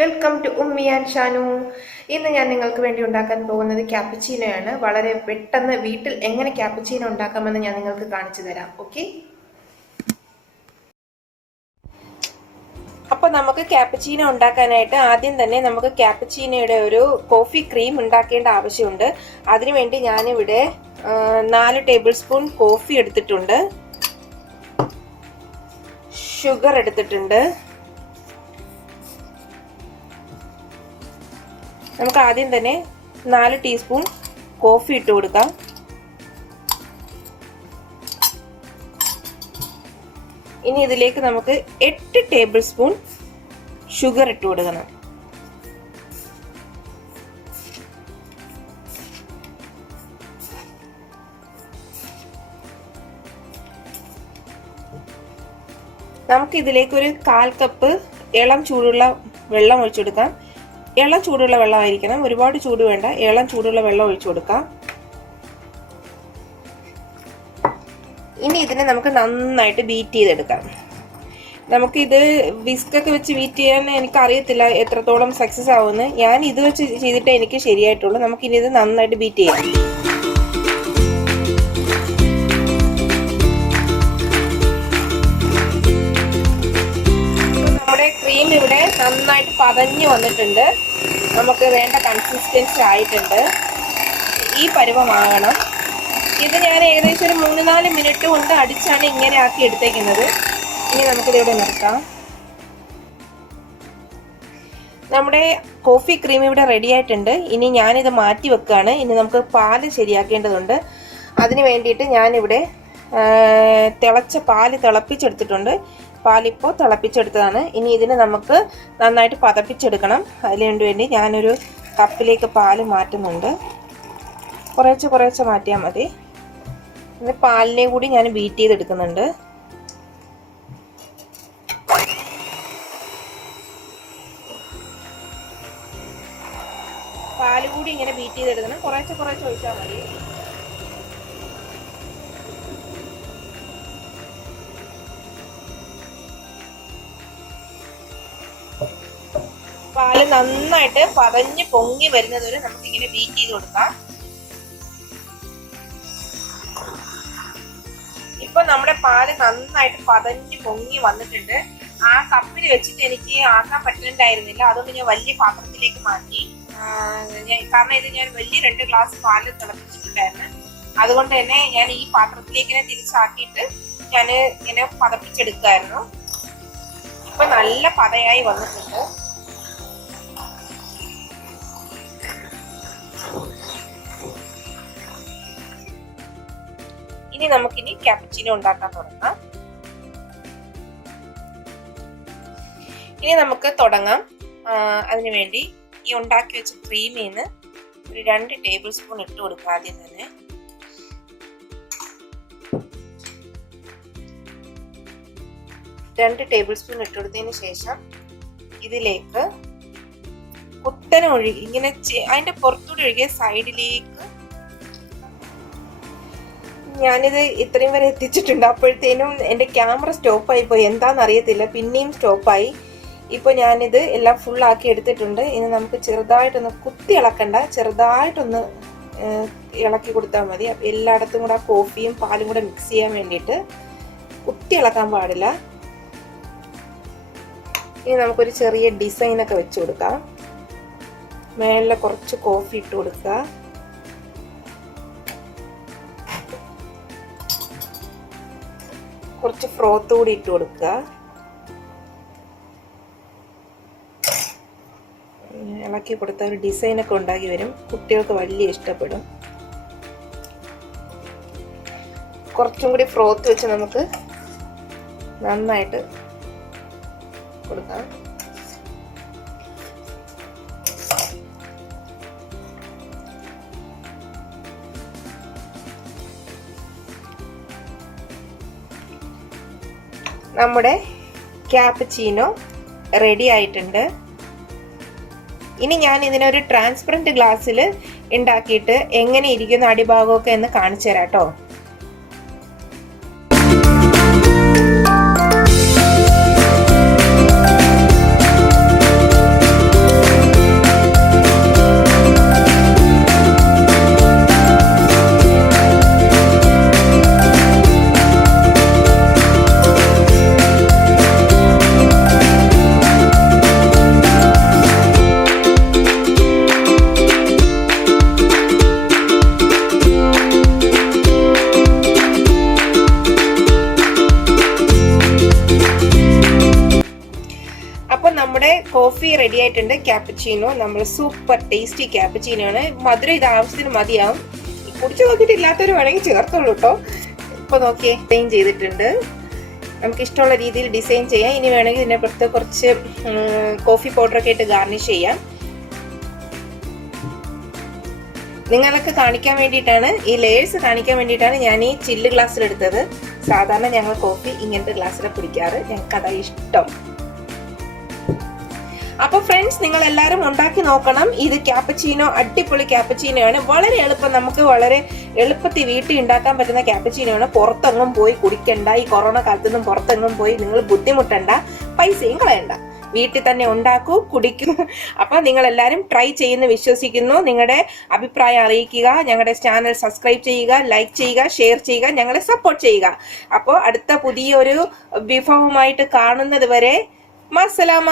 Welcome to ഉമ്മി and Shanu. ഇന്ന് ഞാൻ നിങ്ങൾക്ക് വേണ്ടി ഉണ്ടാക്കാൻ പോകുന്നത് ക്യാപ്പച്ചീനോയാണ്. വളരെ പെട്ടെന്ന് വീട്ടിൽ എങ്ങനെ ക്യാപ്പച്ചീനോ ഉണ്ടാക്കാമെന്ന് ഞാൻ നിങ്ങൾക്ക് കാണിച്ചു തരാം. ഓക്കെ, അപ്പോൾ നമുക്ക് ക്യാപ്പച്ചീനോ ഉണ്ടാക്കാനായിട്ട് ആദ്യം തന്നെ നമുക്ക് ക്യാപ്പച്ചീനോയുടെ ഒരു കോഫി ക്രീം ഉണ്ടാക്കേണ്ട ആവശ്യമുണ്ട്. അതിനുവേണ്ടി ഞാനിവിടെ 4 ടേബിൾ സ്പൂൺ കോഫി എടുത്തിട്ടുണ്ട്, ഷുഗർ എടുത്തിട്ടുണ്ട്. നമുക്ക് ആദ്യം തന്നെ 4 ടീസ്പൂൺ കോഫി ഇട്ട് കൊടുക്കാം. ഇനി ഇതിലേക്ക് നമുക്ക് 8 ടേബിൾ സ്പൂൺ ഷുഗർ ഇട്ട് കൊടുക്കണം. നമുക്ക് ഇതിലേക്ക് ഒരു 1/4 കപ്പ് ഇളം ചൂടുള്ള വെള്ളം ഒഴിച്ചെടുക്കാം. ഇളം ചൂടുള്ള വെള്ളമായിരിക്കണം, ഒരുപാട് ചൂട് വേണ്ട. ഇളം ചൂടുള്ള വെള്ളം ഒഴിച്ചു കൊടുക്കാം. ഇനി ഇതിനെ നമുക്ക് നന്നായിട്ട് ബീറ്റ് ചെയ്തെടുക്കാം. നമുക്കിത് വിസ്കൊക്കെ വെച്ച് ബീറ്റ് ചെയ്യാൻ എനിക്കറിയത്തില്ല എത്രത്തോളം സക്സസ് ആവുമെന്ന്. ഞാൻ ഇത് വെച്ച് ചെയ്തിട്ടേ എനിക്ക് ശരിയായിട്ടുള്ളൂ. നമുക്കിനി ഇത് നന്നായിട്ട് ബീറ്റ് ചെയ്യാം. നമ്മുടെ ക്രീം ഇവിടെ നന്നായിട്ട് പതഞ്ഞു വന്നിട്ടുണ്ട്. നമുക്ക് വേണ്ട കൺസിസ്റ്റൻസി ആയിട്ടുണ്ട്. ഈ പരുവമാകണം. ഇത് ഞാൻ ഏകദേശം ഒരു 3-4 മിനിറ്റ് കൊണ്ട് അടിച്ചാണ് ഇങ്ങനെ ആക്കി എടുത്തേക്കുന്നത്. ഇനി നമുക്കിതിവിടെ നിർത്താം. നമ്മുടെ കോഫി ക്രീം ഇവിടെ റെഡി ആയിട്ടുണ്ട്. ഇനി ഞാനിത് മാറ്റി വെക്കുകയാണ്. ഇനി നമുക്ക് പാല് ശരിയാക്കേണ്ടതുണ്ട്. അതിന് വേണ്ടിയിട്ട് ഞാനിവിടെ തിളച്ച പാല് തിളപ്പിച്ചെടുത്തിട്ടുണ്ട്. പാലിപ്പോൾ തിളപ്പിച്ചെടുത്തതാണ്. ഇനി ഇതിന് നമുക്ക് നന്നായിട്ട് പതപ്പിച്ചെടുക്കണം. അതിനു വേണ്ടി ഞാനൊരു കപ്പിലേക്ക് പാല് മാറ്റുന്നുണ്ട്. കുറേശ്ശെ മാറ്റിയാൽ മതി. പിന്നെ പാലിനെ കൂടി ഞാൻ ബീറ്റ് ചെയ്തെടുക്കുന്നുണ്ട്. പാല് കൂടി ഇങ്ങനെ ബീറ്റ് ചെയ്തെടുക്കണം. കുറേശ്ശെ ഒഴിച്ചാൽ മതി. പാല് നന്നായിട്ട് പതഞ്ഞ് പൊങ്ങി വരുന്നത് വരെ നമുക്ക് ഇങ്ങനെ ബീറ്റ് ചെയ്ത് കൊടുക്കാം. ഇപ്പൊ നമ്മുടെ പാല് നന്നായിട്ട് പതഞ്ഞ് പൊങ്ങി വന്നിട്ടുണ്ട്. ആ കപ്പിൽ വെച്ചിട്ട് എനിക്ക് ആക്കാൻ പറ്റുന്നുണ്ടായിരുന്നില്ല. അതുകൊണ്ട് ഞാൻ വലിയ പാത്രത്തിലേക്ക് മാറ്റി. കാരണം ഇത് ഞാൻ വലിയ 2 ഗ്ലാസ് പാല് തിളപ്പിച്ചിട്ടുണ്ടായിരുന്നു. അതുകൊണ്ട് തന്നെ ഞാൻ ഈ പാത്രത്തിലേക്ക് തിരിച്ചാക്കിയിട്ട് ഞാൻ ഇങ്ങനെ പതപ്പിച്ചെടുക്കായിരുന്നു. ഇപ്പൊ നല്ല പതയായി വന്നിട്ടുണ്ട്. ഇനി നമുക്കിനി ക്യാപ്പച്ചീനോ ഉണ്ടാക്കാൻ തുടങ്ങാം. ഇനി നമുക്ക് തുടങ്ങാം. അതിനുവേണ്ടി ഈ ഉണ്ടാക്കി വെച്ച ക്രീമിൽ നിന്ന് ഒരു 2 ടേബിൾ സ്പൂൺ ഇട്ട് കൊടുക്കുക. ആദ്യം തന്നെ രണ്ട് ടേബിൾ സ്പൂൺ ഇട്ട് കൊടുത്തതിന് ശേഷം ഇതിലേക്ക് കുത്തനെ ഒഴുകി ഇങ്ങനെ അതിന്റെ പുറത്തൂടെ ഒഴുകിയ സൈഡിലേക്ക് ഞാനിത് ഇത്രയും വരെ എത്തിച്ചിട്ടുണ്ട്. അപ്പോഴത്തേനും എൻ്റെ ക്യാമറ സ്റ്റോപ്പായി പോയി. എന്താണെന്ന് അറിയത്തില്ല, പിന്നെയും സ്റ്റോപ്പായി. ഇപ്പോൾ ഞാനിത് എല്ലാം ഫുള്ളാക്കി എടുത്തിട്ടുണ്ട്. ഇനി നമുക്ക് ചെറുതായിട്ടൊന്ന് കുത്തി ഇളക്കണ്ട, ചെറുതായിട്ടൊന്ന് ഇളക്കി കൊടുത്താൽ മതി. അപ്പം എല്ലായിടത്തും കൂടെ ആ കോഫിയും പാലും കൂടെ മിക്സ് ചെയ്യാൻ വേണ്ടിയിട്ട് കുത്തി ഇളക്കാൻ പാടില്ല. ഇനി നമുക്കൊരു ചെറിയ ഡിസൈനൊക്കെ വെച്ച് കൊടുക്കാം. മേളിൽ കുറച്ച് കോഫി ഇട്ട് കൊടുക്കുക. കുറച്ച് ഫ്രോത്ത് കൂടി ഇട്ട് കൊടുക്കുക. ഇളക്കി കൊടുത്ത ഒരു ഡിസൈനൊക്കെ ഉണ്ടാക്കി വരും. കുട്ടികൾക്ക് വലിയ ഇഷ്ടപ്പെടും. കുറച്ചും കൂടി ഫ്രോത്ത് വെച്ച് നമുക്ക് നന്നായിട്ട് കൊടുക്കാം. നമ്മുടെ ക്യാപ്പച്ചീനോ റെഡി ആയിട്ടുണ്ട്. ഇനി ഞാൻ ഇതിനൊരു ട്രാൻസ്പെറൻറ്റ് ഗ്ലാസ്സിൽ ഉണ്ടാക്കിയിട്ട് എങ്ങനെ ഇരിക്കുന്ന അടിഭാഗമൊക്കെ എന്ന് കാണിച്ചു തരാം കേട്ടോ. നമ്മുടെ കോഫി റെഡി ആയിട്ടുണ്ട്. ക്യാപ്പച്ചീനോ, നമ്മൾ സൂപ്പർ ടേസ്റ്റി ക്യാപ്പച്ചീനോ ആണ്. മധുരം ഇത് ആവശ്യത്തിന് മതിയാവും. കുടിച്ചു നോക്കിയിട്ട് ഇല്ലാത്തവർ വേണമെങ്കിൽ ചേർത്തോളൂ കേട്ടോ. ഇപ്പോൾ നോക്കിയേ, ഡിസൈൻ ചെയ്തിട്ടുണ്ട്. നമുക്ക് ഇഷ്ടമുള്ള രീതിയിൽ ഡിസൈൻ ചെയ്യാം. ഇനി വേണമെങ്കിൽ ഇതിനകത്ത് കുറച്ച് കോഫി പൗഡറൊക്കെ ഇട്ട് ഗാർണിഷ് ചെയ്യാം. നിങ്ങൾക്ക് കാണിക്കാൻ വേണ്ടിയിട്ടാണ്, ഈ ലേയേഴ്സ് കാണിക്കാൻ വേണ്ടിയിട്ടാണ് ഞാൻ ഈ ചില്ല് ഗ്ലാസ്സിലെടുത്തത്. സാധാരണ ഞങ്ങൾ കോഫി ഇങ്ങനത്തെ ഗ്ലാസ്സിലാണ് കുടിക്കാറ്. ഞങ്ങൾക്ക് അതാ ഇഷ്ടം. അപ്പൊ ഫ്രണ്ട്സ്, നിങ്ങൾ എല്ലാവരും ഉണ്ടാക്കി നോക്കണം. ഇത് ക്യാപ്പച്ചീനോ അടിപൊളി ക്യാപ്പച്ചീനോ ആണ്. വളരെ എളുപ്പം, നമുക്ക് വളരെ എളുപ്പത്തിൽ വീട്ടിൽ ഉണ്ടാക്കാൻ പറ്റുന്ന ക്യാപ്പച്ചീനോ ആണ്. പുറത്തെങ്ങും പോയി കുടിക്കണ്ട. ഈ കൊറോണ കാലത്തൊന്നും പുറത്തെങ്ങും പോയി നിങ്ങൾ ബുദ്ധിമുട്ടണ്ട, പൈസയും കളയണ്ട. വീട്ടിൽ തന്നെ ഉണ്ടാക്കൂ, കുടിക്കൂ. അപ്പൊ നിങ്ങൾ എല്ലാവരും ട്രൈ ചെയ്യുന്നു വിശ്വസിക്കുന്നു. നിങ്ങളുടെ അഭിപ്രായം അറിയിക്കുക. ഞങ്ങളുടെ ചാനൽ സബ്സ്ക്രൈബ് ചെയ്യുക, ലൈക്ക് ചെയ്യുക, ഷെയർ ചെയ്യുക, ഞങ്ങളെ സപ്പോർട്ട് ചെയ്യുക. അപ്പോൾ അടുത്ത പുതിയൊരു വിഭവമായിട്ട് കാണുന്നത് വരെ മസ്സലാമ.